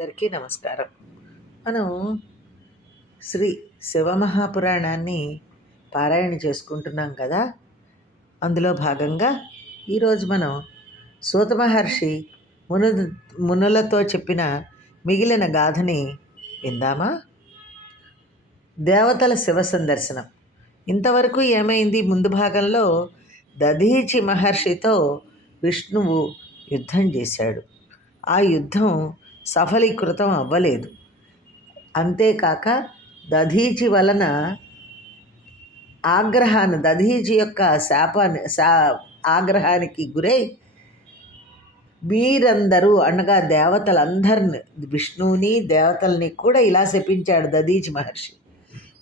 అందరికీ నమస్కారం. మనం శ్రీ శివమహాపురాణాన్ని పారాయణ చేసుకుంటున్నాం కదా. అందులో భాగంగా ఈరోజు మనం సూత మహర్షి మును మునులతో చెప్పిన మిగిలిన గాథని విందామా. దేవతల శివ సందర్శనం. ఇంతవరకు ఏమైంది? ముందు భాగంలో దధీచి మహర్షితో విష్ణువు యుద్ధం చేశాడు. ఆ యుద్ధం సఫలీకృతం అవ్వలేదు. అంతేకాక దధీచి వలన దధీచి యొక్క ఆగ్రహానికి గురై మీరందరూ అనగా దేవతలందరిని, విష్ణువుని దేవతల్ని కూడా ఇలా శపించాడు దధీచి మహర్షి.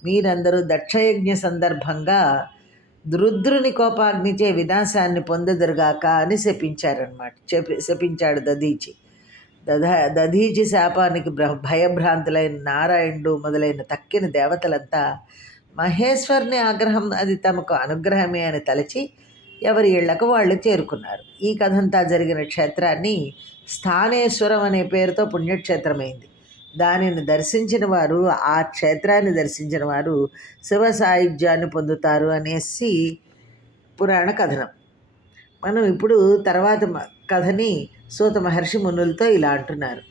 మీరందరూ దక్షయజ్ఞ సందర్భంగా రుద్రుని కోపాగ్నిచే వినాశాన్ని పొందదురుగాక అని శపించాడు దధీచి. దధీచి శాపానికి భయభ్రాంతులైన నారాయణుడు మొదలైన తక్కిన దేవతలంతా మహేశ్వరుని ఆగ్రహం అది తమకు అనుగ్రహమే అని తలచి ఎవరి ఇళ్లకు వాళ్ళు చేరుకున్నారు. ఈ కథంతా జరిగిన క్షేత్రాన్ని స్థానేశ్వరం అనే పేరుతో పుణ్యక్షేత్రమైంది. దానిని దర్శించిన వారు, ఆ క్షేత్రాన్ని దర్శించిన వారు శివ సాయుధ్యాన్ని పొందుతారు అనేసి పురాణ కథనం. మనం ఇప్పుడు తర్వాత కథని సూత మహర్షి మునులతో ఇలా అంటున్నారు.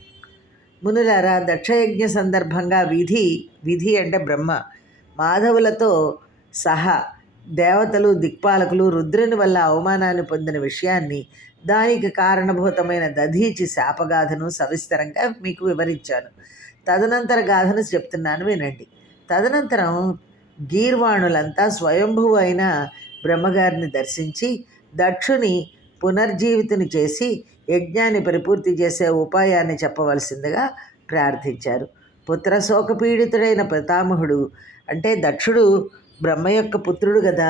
మునులారా, దక్షయజ్ఞ సందర్భంగా విధి అంటే బ్రహ్మ, మాధవులతో సహా దేవతలు దిక్పాలకులు రుద్రుని వల్ల అవమానాన్ని పొందిన విషయాన్ని, దానికి కారణభూతమైన దధీచి శాపగాథను సవిస్తరంగా మీకు వివరించాను. తదనంతర గాథను చెప్తున్నాను, వినండి. తదనంతరం గీర్వాణులంతా స్వయంభువు అయిన బ్రహ్మగారిని దర్శించి దక్షుని పునర్జీవితుని చేసి యజ్ఞాన్ని పరిపూర్తి చేసే ఉపాయాన్ని చెప్పవలసిందిగా ప్రార్థించారు. పుత్రశోకపీడితుడైన పితామహుడు అంటే దక్షుడు బ్రహ్మ యొక్క పుత్రుడు కదా.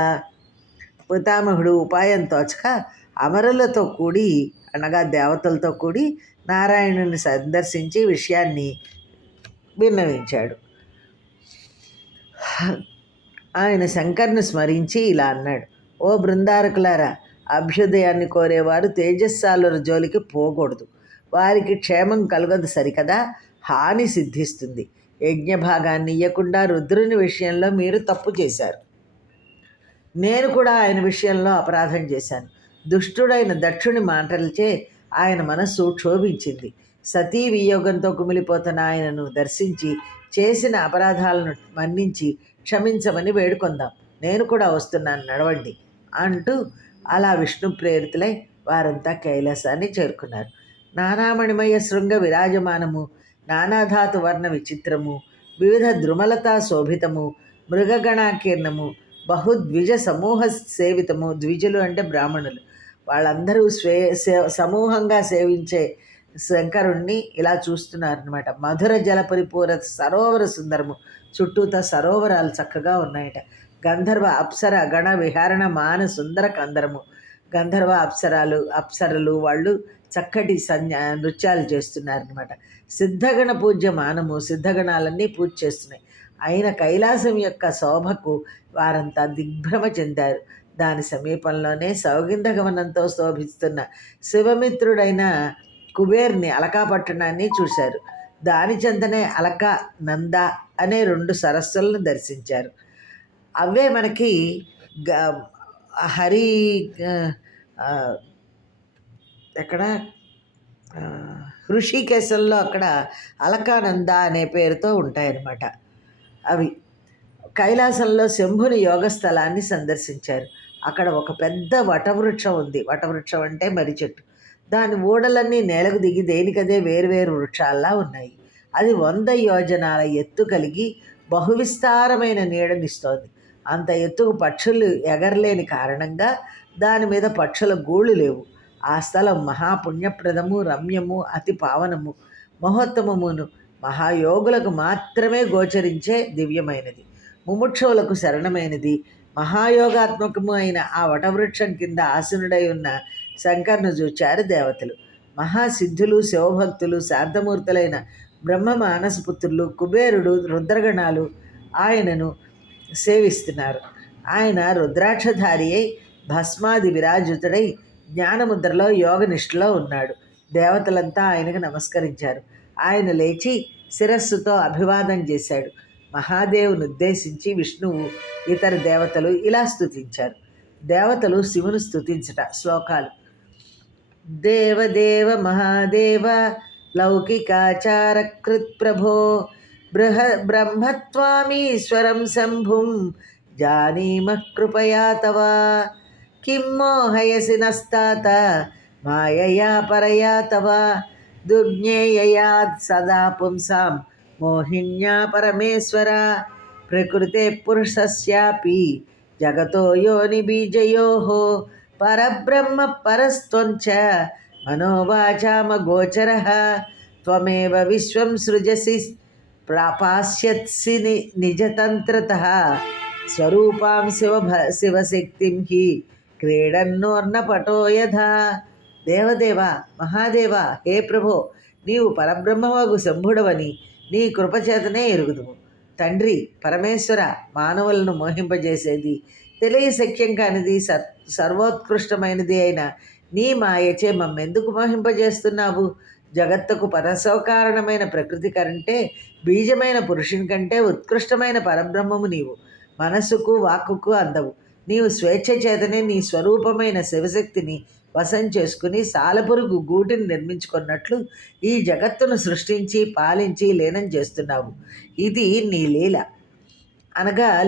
పితామహుడు ఉపాయం తోచక అమరులతో కూడి అనగా దేవతలతో కూడి నారాయణుని సందర్శించి విషయాన్ని విన్నవించాడు. ఆయన శంకర్ని స్మరించి ఇలా అన్నాడు. ఓ బృందారకులారా, అభ్యుదయాన్ని కోరేవారు తేజస్సాలుర జోలికి పోకూడదు. వారికి క్షేమం కలగదు సరికదా, హాని సిద్ధిస్తుంది. యజ్ఞభాగాన్ని ఇయ్యకుండా రుద్రుని విషయంలో మీరు తప్పు చేశారు. నేను కూడా ఆయన విషయంలో అపరాధం చేశాను. దుష్టుడైన దక్షుని మాటలచే ఆయన మనస్సు క్షోభించింది. సతీ వియోగంతో కుమిలిపోతున్న ఆయనను దర్శించి చేసిన అపరాధాలను మన్నించి క్షమించమని వేడుకొందాం. నేను కూడా వస్తున్నాను, నడవండి అంటూ అలా విష్ణు ప్రేరితులై వారంతా కైలాసాన్ని చేరుకున్నారు. నానామణిమయ శృంగ విరాజమానము, నానాధాతు వర్ణ విచిత్రము, వివిధ ద్రుమలతా శోభితము, మృగగణాకీర్ణము, బహుద్విజ సమూహ సేవితము. ద్విజులు అంటే బ్రాహ్మణులు. వాళ్ళందరూ సమూహంగా సేవించే శంకరుణ్ణి ఇలా చూస్తున్నారనమాట. మధుర జల పరిపూర సరోవర సుందరము, చుట్టూతా సరోవరాలు చక్కగా ఉన్నాయట. గంధర్వ అప్సర గణ విహారణ మాన సుందర కందరము. గంధర్వ అప్సరలు వాళ్ళు చక్కటి నృత్యాలు చేస్తున్నారనమాట. సిద్ధగణ పూజ్య మానము, సిద్ధగణాలన్నీ పూజ చేస్తున్నాయి. అయిన కైలాసం యొక్క శోభకు వారంతా దిగ్భ్రమ చెందారు. దాని సమీపంలోనే సౌగంధగమనంతో శోభిస్తున్న శివమిత్రుడైన కుబేర్ని అలకాపట్టణాన్ని చూశారు. దాని చెంతనే అలక నంద అనే 2 సరస్సులను దర్శించారు. అవే మనకి హరి ఎక్కడ ఋషికేశంలో అక్కడ అలకానంద అనే పేరుతో ఉంటాయన్నమాట. అవి కైలాసంలో శంభుని యోగస్థలాన్ని సందర్శించారు. అక్కడ ఒక పెద్ద వటవృక్షం ఉంది. వటవృక్షం అంటే మర్రి చెట్టు. దాని ఊడలన్నీ నేలకు దిగి దేనికదే వేరువేరు వృక్షాల్లా ఉన్నాయి. అది 100 యోజనాల ఎత్తు కలిగి బహువిస్తారమైన నీడనిస్తోంది. అంత ఎత్తుకు పక్షులు ఎగరలేని కారణంగా దాని మీద పక్షుల గూళ్ళు లేవు. ఆ స్థలం మహాపుణ్యప్రదము, రమ్యము, అతి పావనము, మహోత్తమమును, మహాయోగులకు మాత్రమే గోచరించే దివ్యమైనది, ముముక్షువులకు శరణమైనది. మహాయోగాత్మకము అయిన ఆ వటవృక్షం కింద ఆసనుడై ఉన్న శంకర్ను చూచారు దేవతలు. మహాసిద్ధులు, శివభక్తులు, శాంతమూర్తులైన బ్రహ్మ మానసపుత్రులు, కుబేరుడు, రుద్రగణాలు ఆయనను సేవిస్తున్నారు. ఆయన రుద్రాక్షధారి అయి భస్మాది విరాజితుడై జ్ఞానముద్రలో యోగనిష్ఠలో ఉన్నాడు. దేవతలంతా ఆయనకు నమస్కరించారు. ఆయన లేచి శిరస్సుతో అభివాదం చేశాడు. మహాదేవుని ఉద్దేశించి విష్ణువు ఇతర దేవతలు ఇలా స్తుతించారు. దేవతలు శివుని స్తుతించట శ్లోకాలు. దేవదేవ మహాదేవ లౌకికాచారకృత్ ప్రభో బ్రహ్మత్వామీశ్వరం శంభుం జానీమః కృపయా తవ కిం మోహయసి నస్తాత మాయయా పరయా తవ దుర్జ్ఞేయయా సదా పుంసాం మోహిన్యా పరమేశ్వర ప్రకృతే పురుషస్యాపి జగతో యోని బీజయోః పరబ్రహ్మ పరస్త్వంచ మనోవాచామగోచరః త్వమేవ విశ్వం సృజసి ప్రాపాస్యత్సి నిజతంత్రతః స్వరూపాం శివశక్తిం హి క్రీడన్నోర్నపటో యథా. దేవదేవ మహాదేవ, హే ప్రభో, నీవు పరబ్రహ్మవగు శంభుడవని నీ కృపచేతనే ఎరుగుదుము. తండ్రి పరమేశ్వర, మానవులను మోహింపజేసేది, తెలియశక్యం కానిది, సర్వోత్కృష్టమైనది అయిన నీ మాయచే మమ్మెందుకు మోహింపజేస్తున్నావు? జగత్తుకు పరసోకారణమైన ప్రకృతి కంటే, బీజమైన పురుషుని కంటే ఉత్కృష్టమైన పరబ్రహ్మము నీవు. మనస్సుకు వాక్కుకు అందవు. నీవు స్వేచ్ఛ చేతనే నీ స్వరూపమైన శివశక్తిని వశం చేసుకుని సాలపురుగు గూటిని నిర్మించుకున్నట్లు ఈ జగత్తును సృష్టించి పాలించి లీనం చేస్తున్నావు. ఇది నీ లీల.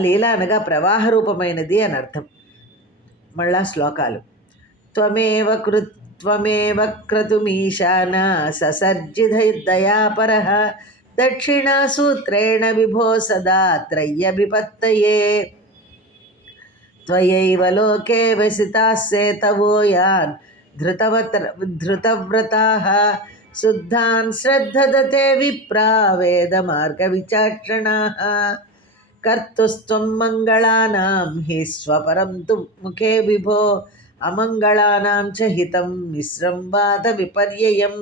లీల అనగా ప్రవాహ రూపమైనది అని అర్థం. మళ్ళా శ్లోకాలు. త్వమేవ క్రతుమీశాన ససర్జిదయాపరః దక్షిణాసూత్రేణ విభో సదా త్రయ్యభిపత్తయే త్వయైవ లోకే వసితాస్సేతవో యాన్ ధృతవ్రతాః శుద్ధాన్ శ్రద్ధదతే విప్రా వేదమార్గవిచాక్షణాః కర్తుస్త్వం మంగళానాం హి స్వపరం తు ముఖే విభో అమంగళానాం చ హితం మిశ్రం వాత విపర్యయం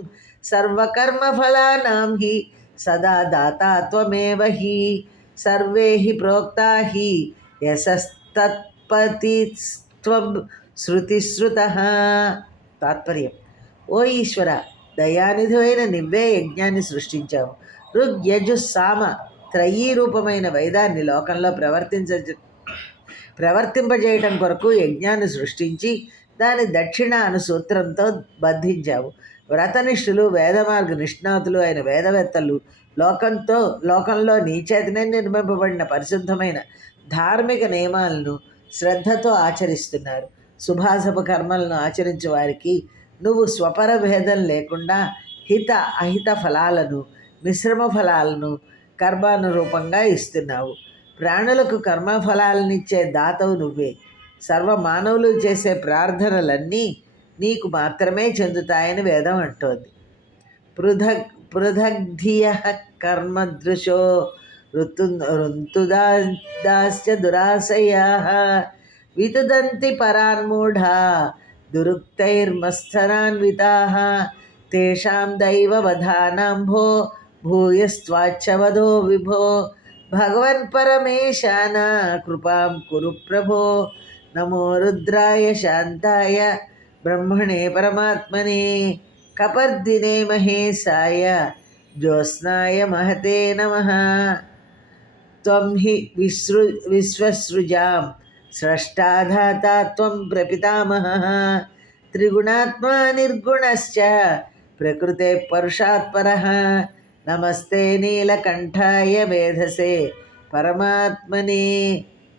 సర్వకర్మఫలానాం హి సదా దాతా త్వమేవ హి సర్వే హి ప్రోక్తా హి యశస్తత్పతిస్త్వం శృతిశ్రుతః. తాత్పర్యం. ఓ ఈశ్వర, దయానిధువైన నివ్వే యజ్ఞాన్ని సృష్టించావు. ఋగ్ యజు సామ త్రయీ రూపమైన వేదాన్ని లోకంలో ప్రవర్తింపజేయటం కొరకు యజ్ఞాన్ని సృష్టించి దాని దక్షిణ అను సూత్రంతో బంధించావు. వ్రతనిష్ఠులు, వేదమార్గ నిష్ణాతులు అయిన వేదవేత్తలు లోకంలో నీ చేతనే నిర్మింపబడిన పరిశుద్ధమైన ధార్మిక నియమాలను శ్రద్ధతో ఆచరిస్తున్నారు. శుభాశుభ కర్మలను ఆచరించే వారికి నువ్వు స్వపర భేదం లేకుండా హిత అహిత ఫలాలను, మిశ్రమ ఫలాలను కర్మానురూపంగా ఇస్తున్నావు. ప్రాణులకు కర్మఫలాలనిచ్చే దాతవు నువ్వే. సర్వ మానవులు చేసే ప్రార్థనలన్నీ నీకు మాత్రమే చెందుతాయని వేదం అంటోంది. పృథగ్ధియః కర్మదృశో ఋతుదాశ్చ దురాశయాః వితుదంతి పరాన్మూఢా దురుక్తైర్మస్థనాన్వితాః తేషాం దైవవధానాంభో భూయస్త్వాచ్చవదో విభో భగవన్ పరమేశాన కృపాం కురు ప్రభో. నమో రుద్రాయ శాంతాయ బ్రహ్మణే పరమాత్మనే కపర్దినే మహేశాయ జ్యోత్స్నాయ మహతే నమః. త్వం హి విశ్వసృజాం స్రష్టాధాతా త్వం ప్రపితామహః త్రిగుణాత్మా నిర్గుణశ్చ ప్రకృతే పరుషాత్పరః. నమస్తే నీలకంఠాయ మేధసే పరమాత్మనే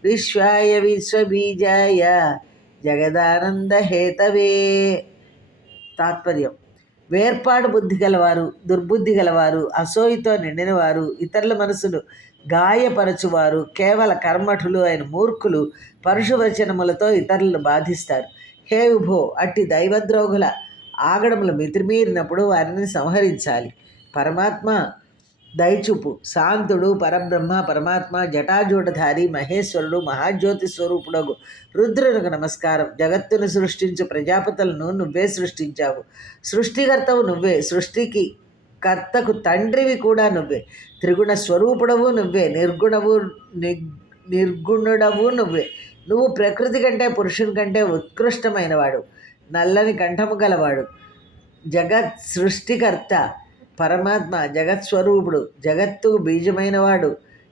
విశ్వాయ విశ్వబీజాయ జగదానందహేతవే. తాత్పర్యం. వేర్పాటు బుద్ధి గలవారు, దుర్బుద్ధి గలవారు, అసూయతో నిండినవారు, ఇతరుల మనసులు గాయపరచువారు, కేవల కర్మఠులు అయిన మూర్ఖులు పరుషవచనములతో ఇతరులను బాధిస్తారు. హే విభో, అట్టి దైవద్రోగుల ఆగడములు మితిమీరినప్పుడు వారిని సంహరించాలి. పరమాత్మ దయచూపు. శాంతుడు పరమాత్మ జటాజూటధారి మహేశ్వరుడు మహాజ్యోతి స్వరూపుడగు రుద్రునికి నమస్కారం. జగత్తును సృష్టించు ప్రజాపతులను నువ్వే సృష్టించావు. సృష్టికర్తవు నువ్వే, సృష్టికి కర్తకు తండ్రివి కూడా నువ్వే. త్రిగుణ స్వరూపుడవు నువ్వే, నిర్గుణుడవు నువ్వే. నువ్వు ప్రకృతి కంటే పురుషుని కంటే ఉత్కృష్టమైనవాడు, నల్లని కంఠము గలవాడు, జగత్ సృష్టికర్త, పరమాత్మ జగత్స్వరూపుడు, జగత్తుకు బీజమైనవాడు,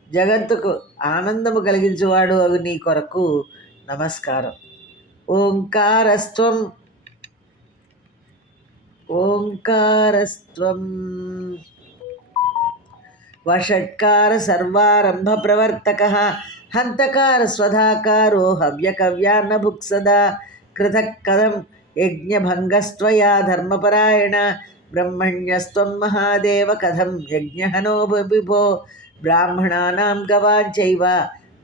జగత్తుకు ఆనందము కలిగించేవాడు అవి నీ కొరకు నమస్కారం. ఓంకారస్త్వం ఓంకారస్త్వం వషట్కార సర్వారంభ ప్రవర్తక హంతకార స్వధాకారో హవ్యకవ్యాన్న భుక్ సదా కృతః కథం యజ్ఞభంగస్త్వయా ధర్మపరాయణ బ్రహ్మణ్యస్త్వం మహాదేవ కథం యజ్ఞహనో విభో బ్రాహ్మణానాం గవాంచైవ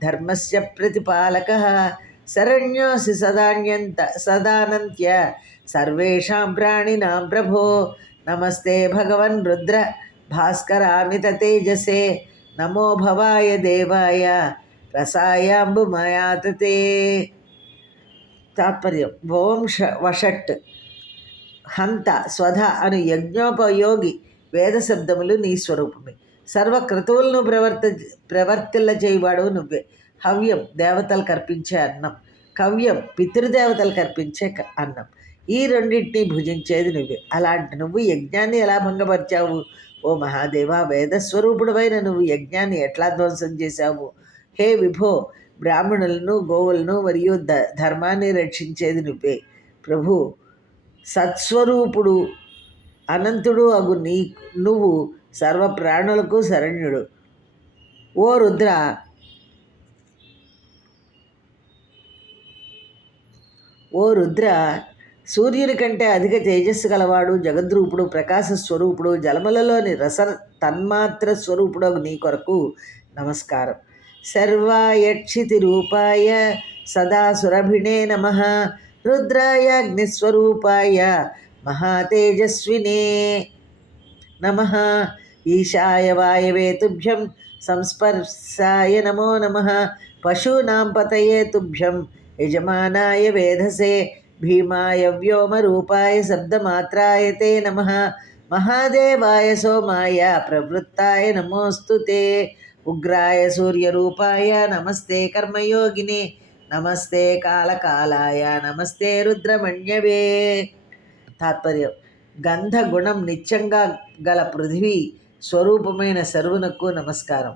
ధర్మస్య ప్రతిపాలకః శరణ్యోసి సదానంత్య సర్వేషాం ప్రాణినాం ప్రభో నమస్తే భగవన్ రుద్ర భాస్కరామిత తేజసే నమో భవాయ దేవాయ రసాయాంబుమయాతతే. తాత్పర్యం: ఓం వషట్ హంత స్వధ అను యజ్ఞోపయోగి వేద శబ్దములు నీ స్వరూపమే. సర్వక్రతువులను ప్రవర్తిల్ల చేయవాడు నువ్వే. హవ్యం దేవతలు కర్పించే అన్నం, కవ్యం పితృదేవతలు కర్పించే అన్నం. ఈ రెండింటినీ భుజించేది నువ్వే. అలాంటి నువ్వు యజ్ఞాన్ని ఎలా భంగపరిచావు? ఓ మహాదేవ, వేదస్వరూపుడమైన నువ్వు యజ్ఞాన్ని ఎట్లా ధ్వంసం చేశావు? హే విభో, బ్రాహ్మణులను, గోవులను మరియు ధర్మాన్ని రక్షించేది నువ్వే. ప్రభు, సత్స్వరూపుడు, అనంతుడు అగు నువ్వు సర్వప్రాణులకు శరణ్యుడు. ఓ రుద్ర, సూర్యుని కంటే అధిక తేజస్సు గలవాడు, జగద్రూపుడు, ప్రకాశ స్వరూపుడు, జలములలోని రస తన్మాత్ర స్వరూపుడు నీ కొరకు నమస్కారం. సర్వాయక్షితి రూపాయ సదా సురభిణే నమః రుద్రాయ అగ్నిస్వరూపాయ మహాతేజస్వినే నమః ఈశాయ వాయవే తుభ్యం సంస్పర్శాయ నమో నమః పశూనాం పతయే తుభ్యం యజమానాయ వేధసే భీమాయ వ్యోమరూపాయ శబ్దమాత్రాయ తే నమః మహాదేవాయ సోమాయ ప్రవృత్తాయ నమోऽస్తు తే ఉగ్రాయ సూర్యరూపాయ నమస్తే కర్మయోగినే నమస్తే కాళకాలాయ నమస్తే రుద్రమణ్యవే. తాత్పర్యం: గంధగుణం నిత్యంగా గల పృథివీ స్వరూపమైన సర్వునకు నమస్కారం.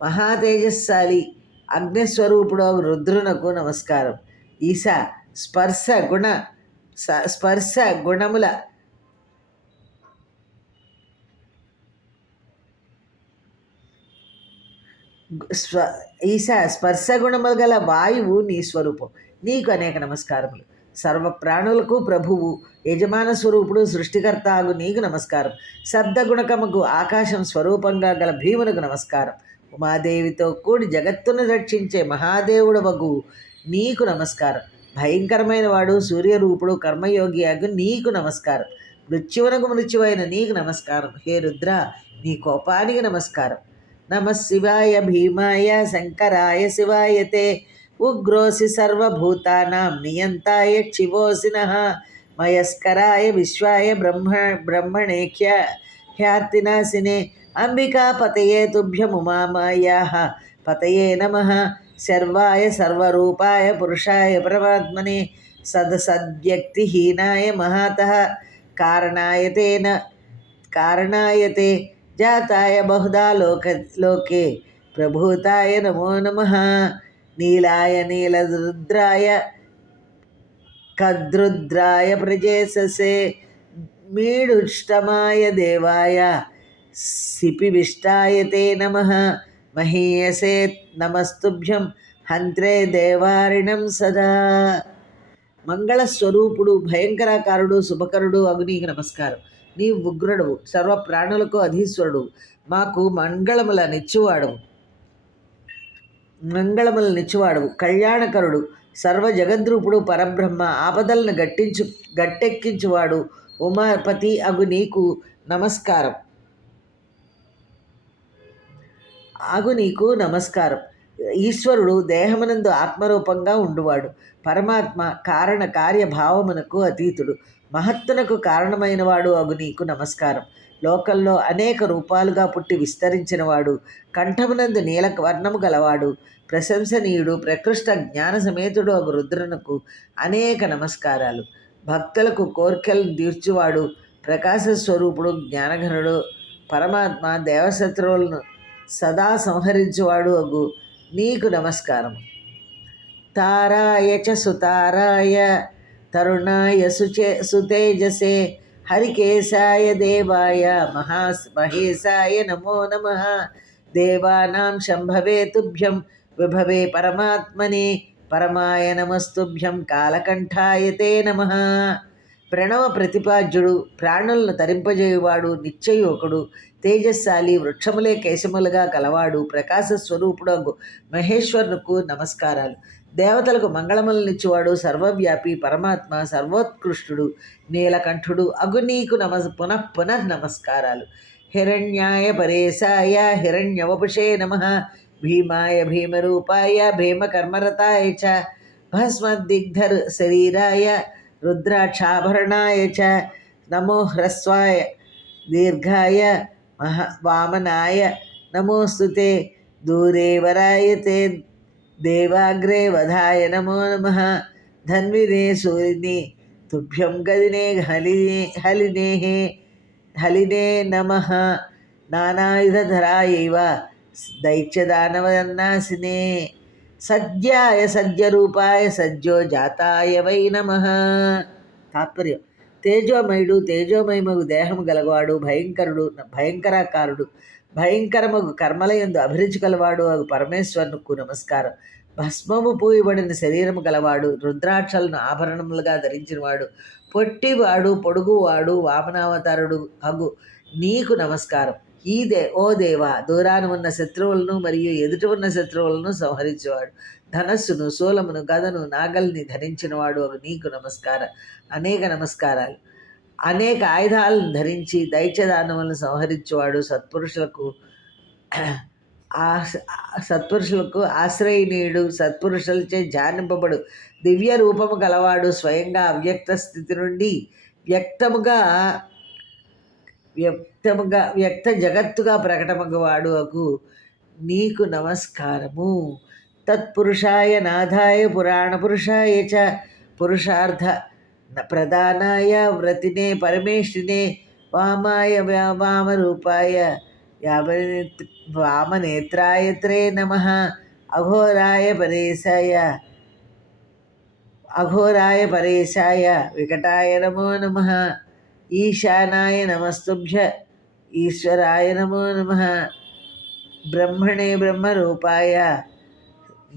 మహాతేజస్శాలి అగ్నిస్వరూపుడు రుద్రునకు నమస్కారం. ఈశా స్పర్శ గుణముల స్పర్శగుణములు గల వాయువు నీ స్వరూపం. నీకు అనేక నమస్కారములు. సర్వప్రాణులకు ప్రభువు, యజమాన స్వరూపుడు, సృష్టికర్త ఆగు నీకు నమస్కారం. శబ్దగుణకముకు ఆకాశం స్వరూపంగా గల భీమునకు నమస్కారం. ఉమాదేవితో కూడి జగత్తును రక్షించే మహాదేవుడు వగు నీకు నమస్కారం. భయంకరమైన వాడు, సూర్యరూపుడు, కర్మయోగి అగు నీకు నమస్కారం. మృత్యువునకు మృత్యువైన నీకు నమస్కారం. హే రుద్ర, నీ కోపానికి నమస్కారం. నమఃశివాయ భీమాయ శంకరాయ శివాయ తే ఉగ్రోసి సర్వభూతానాం నియంతాయ శివోసి నః మయస్కరాయ విశ్వాయ బ్రహ్మణేఖ్యార్తినాశినే అంబికాపతయే తుభ్యముమామాయాః పతయే నమః శర్వాయ సర్వరూపాయ పురుషాయ పరమాత్మనే సద్వ్యక్తిహీనాయ మహాతః కారణాయతే జాతాయ బహుదా లోకే ప్రభూతాయ నమో నమః నీలాయ నీలరుద్రాయ కద్రుద్రాయ ప్రజేససే మీడుష్టమాయ దేవాయ సిపివిష్టాయ తే నమః మహీయసే నమస్తుభ్యం హంత్రే దేవారిణం సదా. మంగళస్వరూపుడు, భయంకరాకారుడు, శుభకరుడు అగు నీకు నమస్కారం. నీవు ఉగ్రుడవు, సర్వప్రాణులకు అధీశ్వరుడు, మాకు మంగళములనిచ్చువాడవు, కళ్యాణకరుడు, సర్వ జగద్రూపుడు, పరబ్రహ్మ, ఆపదలను గట్టెక్కించువాడు, ఉమాపతి అగు నీకు నమస్కారం. ఈశ్వరుడు దేహమునందు ఆత్మరూపంగా ఉండువాడు. పరమాత్మ కారణ కార్యభావమునకు అతీతుడు, మహత్తునకు కారణమైనవాడు అగు నీకు నమస్కారం. లోకంలో అనేక రూపాలుగా పుట్టి విస్తరించినవాడు, కంఠమునందు నీలక వర్ణము గలవాడు, ప్రశంసనీయుడు, ప్రకృష్ట జ్ఞాన సమేతుడు అగు రుద్రునకు అనేక నమస్కారాలు. భక్తులకు కోర్కెలను తీర్చువాడు, ప్రకాశ స్వరూపుడు, జ్ఞానఘనుడు, పరమాత్మ దేవశత్రువులను సదా సంహరించువాడు అగు నీకు నమస్కారం. తారాయ చ సుతారాయ తరుణాయ సుతేజసే హరికేశాయ దేవాయ మహేశాయ నమో నమః. దేవానాం శంభవే తుభ్యం విభవే పరమాత్మనే పరమాయ నమస్తుభ్యం కాలకంఠాయ తే నమః. ప్రణవ ప్రతిపాద్యుడు, ప్రాణులను తరింపజేయువాడు, నిత్యయువకుడు, తేజస్శాలి, వృక్షములే కేశములుగా కలవాడు, ప్రకాశ స్వరూపుడు మహేశ్వరునికి నమస్కారాలు. దేవతలకు మంగళములనిచ్చువాడు, సర్వవ్యాపి, పరమాత్మ, సర్వోత్కృష్టుడు, నీలకంఠుడు అగు నీకు పునః నమస్కారాలు. హిరణ్యాయ పరేశాయ హిరణ్యవపుషే నమః. భీమాయ భీమరూపాయ భీమకర్మరతాయ చ భస్మదిగ్ధర్ శరీరాయ రుద్రాక్షాభరణాయ చ నమో హ్రస్వాయ దీర్ఘాయ వామనాయ నమోస్తుతే దూరే వరాయతే దేవాగ్రే వధాయ నమో నమః. ధన్వినే సూరిని తుభ్యం గదినే హలినే నమః. నానాయుధధరాయైవ దైత్యదానవన్నాసినే సద్యాయ సద్యరూపాయ సజ్జో జాతాయ వై నమః. తాత్పర్యం: తేజోమయుడు, తేజోమయమగు దేహము గలవాడు, భయంకరాకారుడు, భయంకరమగు కర్మలయందు అభిరుచి కలవాడు అగు పరమేశ్వరునికి నమస్కారం. భస్మము పూయబడిన శరీరము గలవాడు, రుద్రాక్షలను ఆభరణములుగా ధరించినవాడు, పొట్టివాడు, పొడుగువాడు, వామనావతారుడు అగు నీకు నమస్కారం. ఓ దేవా, దూరాన ఉన్న శత్రువులను మరియు ఎదుట ఉన్న శత్రువులను సంహరించేవాడు, ధనస్సును, శూలమును, గదను, నాగల్ని ధరించినవాడు అగు నీకు నమస్కారం. అనేక నమస్కారాలు. అనేక ఆయుధాలను ధరించి దైత్యదానములను సంహరించేవాడు, సత్పురుషులకు ఆశ్రయనీయుడు, సత్పురుషులచే ధ్యానింపబడు దివ్య రూపము గలవాడు, స్వయంగా అవ్యక్త స్థితి నుండి వ్యక్త జగత్తుగా ప్రకటమగవాడు అగు నీకు నమస్కారము. తత్పురుషాయ నాథాయ పురాణపురుషాయ చ పురుషార్థ ప్రధానాయ వ్రతినే పరమేష్ఠినే వామాయ వామరూపాయ వామనేత్రాయ త్రే నమః. అఘోరాయ పరేశాయ వికటాయ నమో నమః. ఈశానాయ నమస్తుభ్య ఈశ్వరాయ నమో నమః. బ్రహ్మణే బ్రహ్మరూపాయ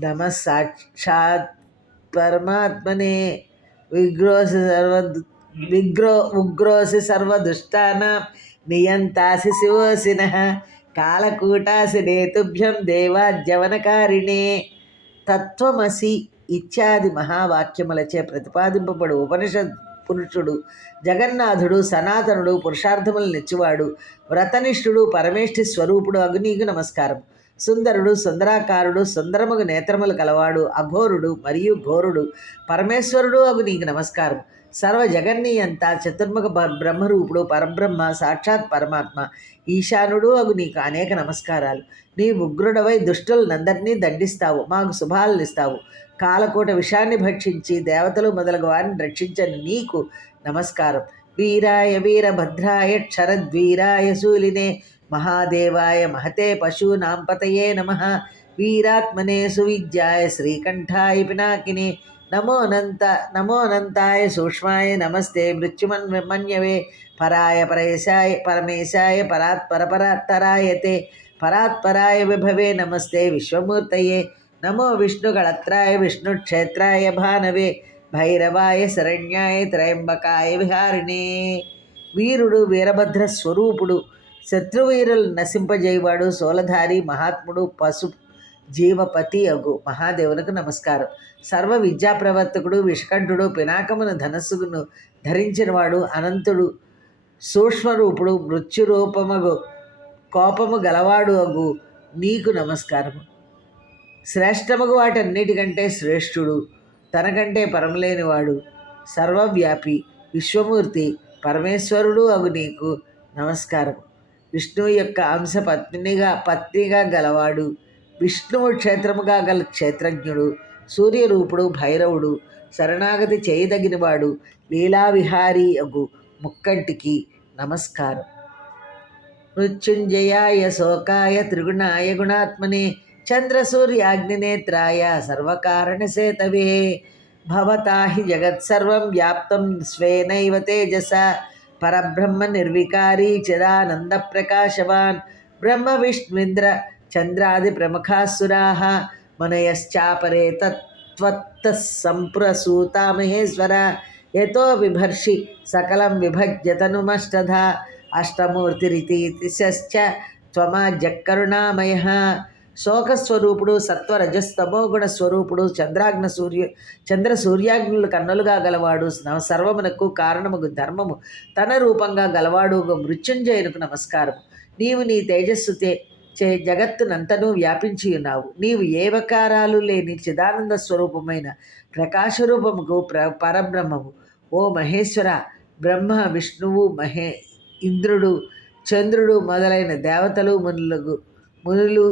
నమః సాక్షాత్ పరమాత్మనే. ఉగ్రోసి సర్వదుష్టానాం నియంతాసి శివోసినః. కాలకూటాసి నేతుభ్యం దేవాజ్యవనకారిణే. తత్వమసి ఇత్యాది మహావాక్యములచే ప్రతిపాదింపబడు ఉపనిషత్ పురుషుడు, జగన్నాథుడు, సనాతనుడు, పురుషార్థములు నెచ్చువాడు, వ్రతనిష్ఠుడు, పరమేష్ఠి స్వరూపుడు అగు నీకు నమస్కారం. సుందరుడు, సుందరాకారుడు, సుందరముగు నేత్రములు కలవాడు, అఘోరుడు మరియు ఘోరుడు, పరమేశ్వరుడు అగు నీకు నమస్కారం. సర్వ జగన్నీయంతా చతుర్ముఖ బ్రహ్మరూపుడు, పరబ్రహ్మ, సాక్షాత్ పరమాత్మ, ఈశానుడు అగు నీకు అనేక నమస్కారాలు. నీ ఉగ్రుడవై దుష్టులనందరినీ దండిస్తావు, మాకు శుభాలను ఇస్తావు. కాలకూట విషాన్ని భక్షించి దేవతలు మొదలగు వారిని రక్షించని నీకు నమస్కారం. వీరాయ వీరభద్రాయ క్షరద్వీరాయ శూలినే మహాదేవాయ మహతే పశూనాం పతయే నమః. వీరాత్మనే సువిద్యాయ శ్రీకంఠాయ పినాకినే నమోనంతాయ సూక్ష్మాయ నమస్తే మృత్యుమన్యవే. పరాయ పరేశాయ పరమేశాయ పరాత్పరాయతే పరాత్పరాయ విభవే నమస్తే విశ్వమూర్తయే. నమో విష్ణుగళత్రాయ విష్ణుక్షేత్రాయ భానవే భైరవాయ శరణ్యాయ త్రయంబకాయ విహారిణే. వీరుడు, వీరభద్ర స్వరూపుడు, శత్రువీరులు నశింపజేయవాడు, సోలధారి, మహాత్ముడు, పశు జీవపతి అగు మహాదేవునికి నమస్కారం. సర్వ విద్యాప్రవర్తకుడు, విషకంఠుడు, పినాకమును ధనస్సును ధరించినవాడు, అనంతుడు, సూక్ష్మరూపుడు, మృత్యురూపమగు కోపము గలవాడు అగు నీకు నమస్కారము. శ్రేష్టమగు వాటన్నిటికంటే శ్రేష్ఠుడు, తనకంటే పరమలేనివాడు, సర్వవ్యాపి, విశ్వమూర్తి, పరమేశ్వరుడు అగు నీకు నమస్కారం. విష్ణువు యొక్క అంశ పత్నిగా గలవాడు, విష్ణువు క్షేత్రముగా గల క్షేత్రజ్ఞుడు, సూర్యరూపుడు, భైరవుడు, శరణాగతి చేయదగినవాడు, లీలావిహారి అగు ముక్కంటికి నమస్కారం. మృత్యుంజయాయ శోకాయ త్రిగుణాయ గుణాత్మనే చంద్రసూర్యాగ్నినేత్రాయ సర్వకారణసేతవే భవతా హి జగత్సర్వం వ్యాప్తం స్వేనైవ తేజస పరబ్రహ్మ నిర్వికారీ చిదానంద ప్రకాశవాన్ బ్రహ్మ విష్ణుంద్ర చంద్రాది ప్రముఖాసురాః మనయశ్చాపరే తత్వత్తః సంప్రసూతా మహేశ్వర యతో బిభర్షి సకలం విభజ్యతనుమష్టధా అష్టమూర్తిరితి తిశ్చ త్వమాజ్యకరుణామయః శోకస్వరూపుడు సత్వరజస్తమో గుణ స్వరూపుడు చంద్ర సూర్యాగ్నులు కన్నులుగా గలవాడు సర్వమునకు కారణముగు ధర్మము తన రూపంగా గలవాడు మృత్యుంజయునకు నమస్కారం. నీవు నీ తేజస్సు చే జగత్తునంతనూ వ్యాపించి ఉన్నావు. నీవు ఏ వకారాలు లేని చిదానంద స్వరూపమైన ప్రకాశరూపముకు పరబ్రహ్మము. ఓ మహేశ్వర, బ్రహ్మ విష్ణువు ఇంద్రుడు చంద్రుడు మొదలైన దేవతలు మునులు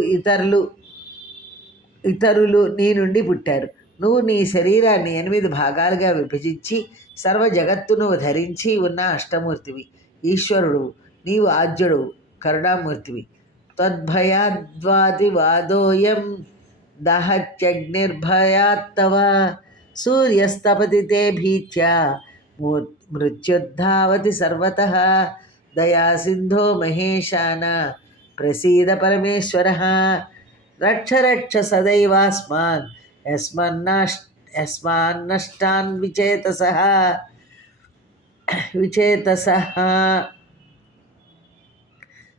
ఇతరులు నీ నుండి పుట్టారు. నువ్వు నీ శరీరాన్ని 8 భాగాలుగా విభజించి సర్వ జగత్తును ధరించి ఉన్న అష్టమూర్తివి. ఈశ్వరుడు నీవు ఆద్యుడు, కరుణామూర్తివి. తద్భయాద్వాదివాదోయం దహత్యగ్నిర్భయాత్తవ సూర్యస్తపతి తే భీత్యా మృత్యుద్ధావతి సర్వతః దయాసింధో మహేశాన ప్రసీద పరమేశ్వరః రక్ష రక్ష సదైవాస్మాన్ యస్మాన్నష్టాన్ విచేతసః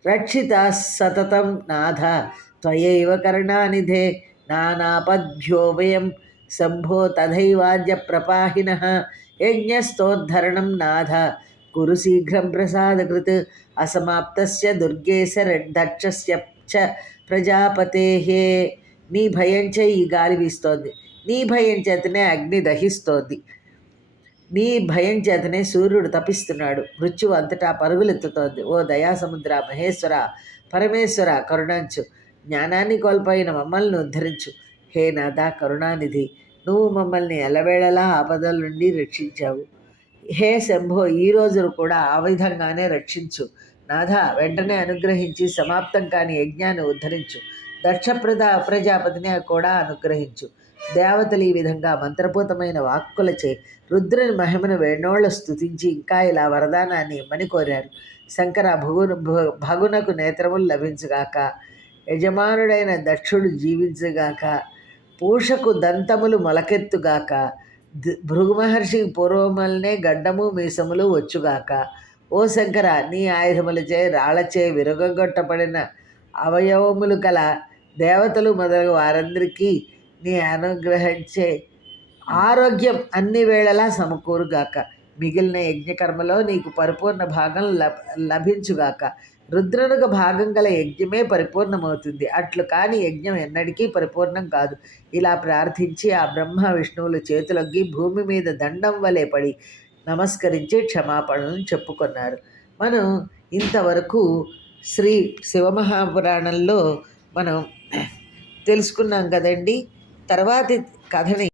రక్షితా సతతం నాథ త్వయైవ కరుణానిధే నానాపద్భ్యో వయం శంభో తథైవాద్య ప్రపాహినః యజ్ఞస్తోద్ధరణం నాథ కురు శీఘ్రం ప్రసాదకృత్ అసమాప్తస్య దుర్గేశ దక్షస్య చ ప్రజాపతేః. నీ భయం చే ఈ గాలి వీస్తోంది, నీ భయం చేతనే అగ్ని దహిస్తోంది, నీ భయం చేతనే సూర్యుడు తపిస్తున్నాడు, మృత్యువు అంతటా పరుగులెత్తుతోంది. ఓ దయాసముద్ర, మహేశ్వర, పరమేశ్వర, కరుణించు. జ్ఞానాన్ని కోల్పోయిన మమ్మల్ని ఉద్ధరించు. హే నాథ కరుణానిధి, నువ్వు మమ్మల్ని ఎల్లవేళలా ఆపదల నుండి రక్షించావు. హే శంభో, ఈ రోజు కూడా ఆ విధంగానే రక్షించు. నాథ, వెంటనే అనుగ్రహించి సమాప్తం కాని యజ్ఞాన్ని ఉద్ధరించు. దక్ష ప్రజాపతిని కూడా అనుగ్రహించు. దేవతలు ఈ విధంగా మంత్రపూతమైన వాక్కులచే రుద్రుని మహిమను వేణోళ్ల స్తుతించి ఇంకా ఇలా వరదానాన్ని ఇమ్మని కోరారు. శంకర, భగునకు నేత్రములు లభించుగాక, యజమానుడైన దక్షుడు జీవించుగాక, పూషకు దంతములు మొలకెత్తుగాక, భృగు మహర్షికి పూర్వములనే గడ్డము మీసములు వచ్చుగాక. ఓ శంకర, నీ ఆయుధములచే రాళ్లచే విరగొట్టబడిన అవయవములు కల దేవతలు మొదలగు వారందరికీ నీ అనుగ్రహించే ఆరోగ్యం అన్ని వేళలా సమకూరుగాక. మిగిలిన యజ్ఞకర్మలో నీకు పరిపూర్ణ భాగం లభించుగాక. రుద్రునికి భాగం గల యజ్ఞమే పరిపూర్ణమవుతుంది. అట్లు కాని యజ్ఞం ఎన్నటికీ పరిపూర్ణం కాదు. ఇలా ప్రార్థించి ఆ బ్రహ్మ విష్ణువుల చేతులొగ్గి భూమి మీద దండం వలె పడి నమస్కరించి క్షమాపణలను చెప్పుకున్నారు. మనం ఇంతవరకు శ్రీ శివమహాపురాణంలో మనం తెలుసుకున్నాం కదండి. తర్వాతి కథని